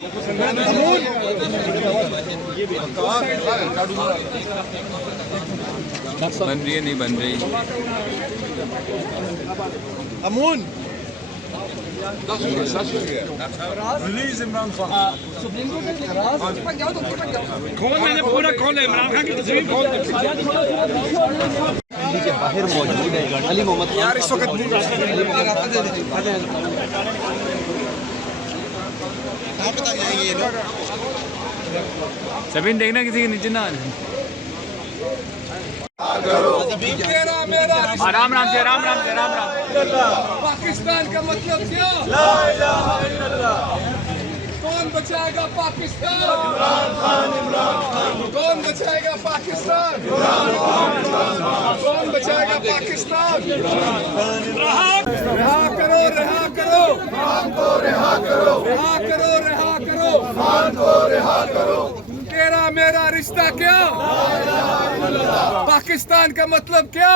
बन रही है नहीं बन रही। अमून रिलीज इमरान खान। खोल मैंने पूरा खोल इमरान खान की तस्वीर खोल के बाहर मौजूद है अली मोहम्मद यार इस वक्त ये लोग सभी देखना किसी के नीचे ना राम राम से राम राम से राम राम। पाकिस्तान का मतलब क्या? कौन बचाएगा पाकिस्तान? कौन बचाएगा पाकिस्तान? कौन बचाएगा पाकिस्तान? रहा करो रहा करो रहा करो रहा करो रहा करो। तेरा मेरा रिश्ता क्या? पाकिस्तान का मतलब क्या?